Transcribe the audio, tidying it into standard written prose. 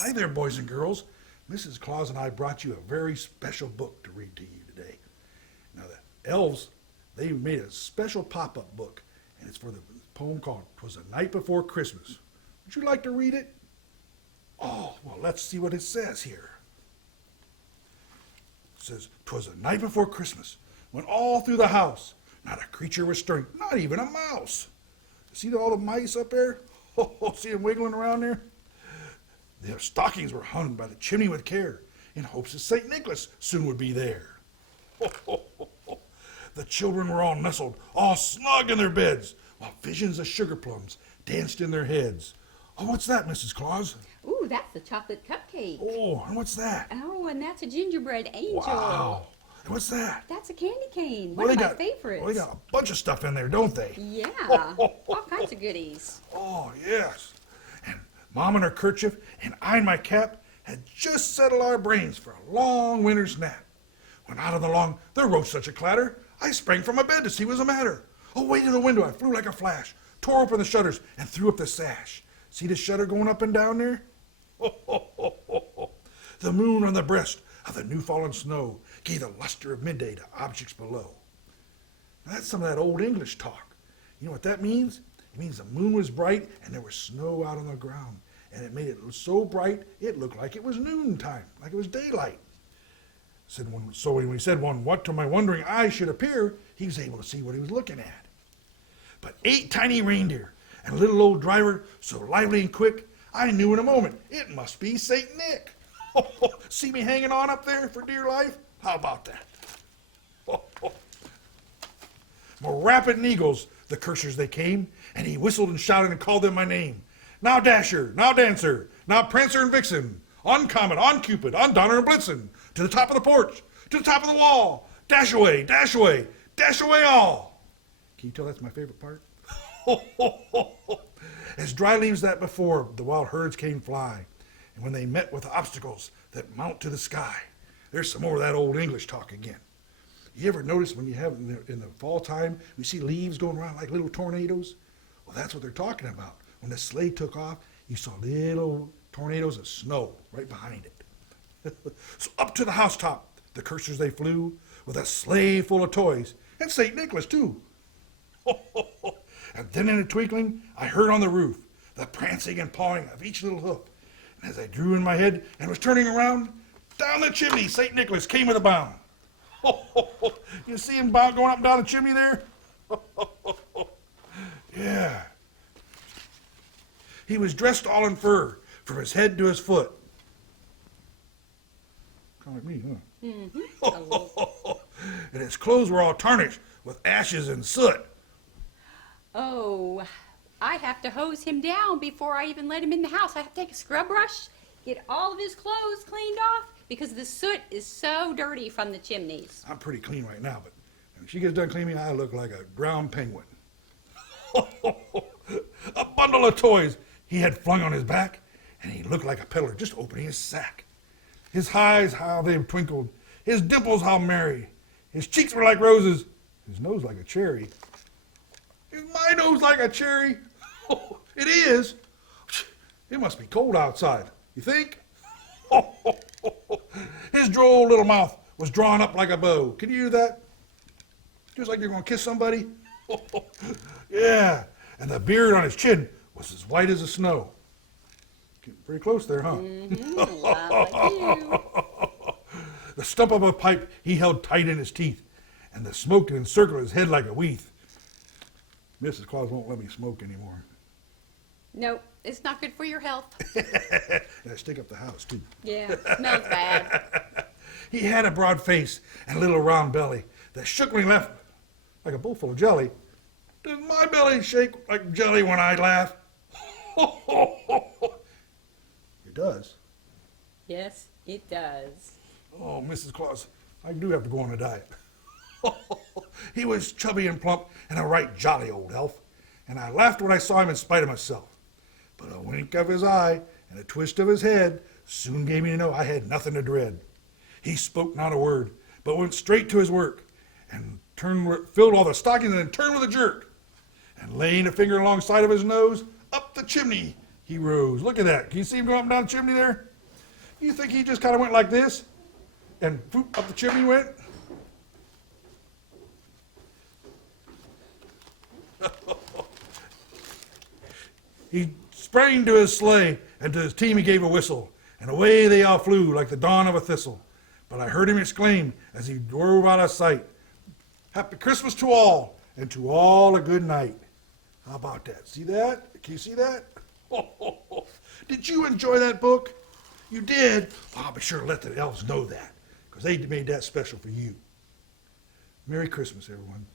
Hi there, boys and girls. Mrs. Claus and I brought you a very special book to read to you today. Now, the elves, they made a special pop-up book, and it's for the poem called "'Twas the Night Before Christmas." Would you like to read it? Oh, well, let's see what it says here. It says, "'Twas the night before Christmas, when all through the house not a creature was stirring, not even a mouse." See all the mice up there? Oh, see them wiggling around there? Their stockings were hung by the chimney with care, in hopes that St. Nicholas soon would be there. The children were all nestled, all snug in their beds, while visions of sugar plums danced in their heads. Oh, what's that, Mrs. Claus? Ooh, that's the chocolate cupcake. Oh, and what's that? Oh, and that's a gingerbread angel. Wow. And what's that? That's a candy cane. Well, One of my got, favorites. Well, they got a bunch of stuff in there, don't they? Yeah, all kinds of goodies. Oh, yes. And Mom in her kerchief and I in my cap had just settled our brains for a long winter's nap. When out of the long there rose such a clatter, I sprang from my bed to see what was the matter. Away to the window I flew like a flash, tore open the shutters and threw up the sash. See the shutter going up and down there? The moon on the breast of the new fallen snow gave the luster of midday to objects below. Now, that's some of that old English talk. You know what that means? It means the moon was bright and there was snow out on the ground. And it made it so bright, it looked like it was noontime, like it was daylight. So when he said what to my wondering eyes should appear, he was able to see what he was looking at. But 8 tiny reindeer and a little old driver, so lively and quick, I knew in a moment it must be St. Nick. See me hanging on up there for dear life? How about that? More rapid than eagles, the cursers they came, and he whistled and shouted and called them my name. Now Dasher, now Dancer, now Prancer and Vixen, on Comet, on Cupid, on Donner and Blitzen, to the top of the porch, to the top of the wall, dash away, dash away, dash away all. Can you tell that's my favorite part? As dry leaves that before, the wild herds came fly, and when they met with obstacles that mount to the sky, there's some more of that old English talk again. You ever notice when you have in the fall time, we see leaves going around like little tornadoes? Well, that's what they're talking about. When the sleigh took off, you saw little tornadoes of snow right behind it. So up to the housetop, the cursers they flew, with a sleigh full of toys, and St. Nicholas too. And then in a twinkling, I heard on the roof the prancing and pawing of each little hoof. And as I drew in my head and was turning around, down the chimney St. Nicholas came with a bound. You see him going up and down the chimney there? Yeah. He was dressed all in fur, from his head to his foot. Kind of like me, huh? Mm-hmm. And his clothes were all tarnished with ashes and soot. Oh, I have to hose him down before I even let him in the house. I have to take a scrub brush, get all of his clothes cleaned off, because the soot is so dirty from the chimneys. I'm pretty clean right now, but when she gets done cleaning me, I look like a drowned penguin. A bundle of toys he had flung on his back, and he looked like a peddler just opening his sack. His eyes, how they twinkled, his dimples, how merry. His cheeks were like roses, his nose like a cherry. Is my nose like a cherry? It is. It must be cold outside, you think? His droll little mouth was drawn up like a bow. Can you do that? Just like you're going to kiss somebody? Yeah. And the beard on his chin was as white as the snow. Getting pretty close there, huh? Mm-hmm, like you. The stump of a pipe he held tight in his teeth, and the smoke encircled his head like a wreath. Mrs. Claus won't let me smoke anymore. Nope, it's not good for your health. And I stink up the house, too. Yeah, smells bad. He had a broad face and a little round belly that shook when he laughed like a bowl full of jelly. Does my belly shake like jelly when I laugh? It does. Yes, it does. Oh, Mrs. Claus, I do have to go on a diet. He was chubby and plump and a right jolly old elf, and I laughed when I saw him in spite of myself. But a wink of his eye and a twist of his head soon gave me to know I had nothing to dread. He spoke not a word, but went straight to his work, and filled all the stockings and then turned with a jerk. And laying a finger alongside of his nose, up the chimney he rose. Look at that. Can you see him going up and down the chimney there? You think he just kind of went like this and whoop, up the chimney went? He sprang to his sleigh, and to his team he gave a whistle, and away they all flew like the dawn of a thistle. But I heard him exclaim as he drove out of sight, "Happy Christmas to all, and to all a good night." How about that? See that? Can you see that? Did you enjoy that book? You did? Well, I'll be sure to let the elves know that, because they made that special for you. Merry Christmas, everyone.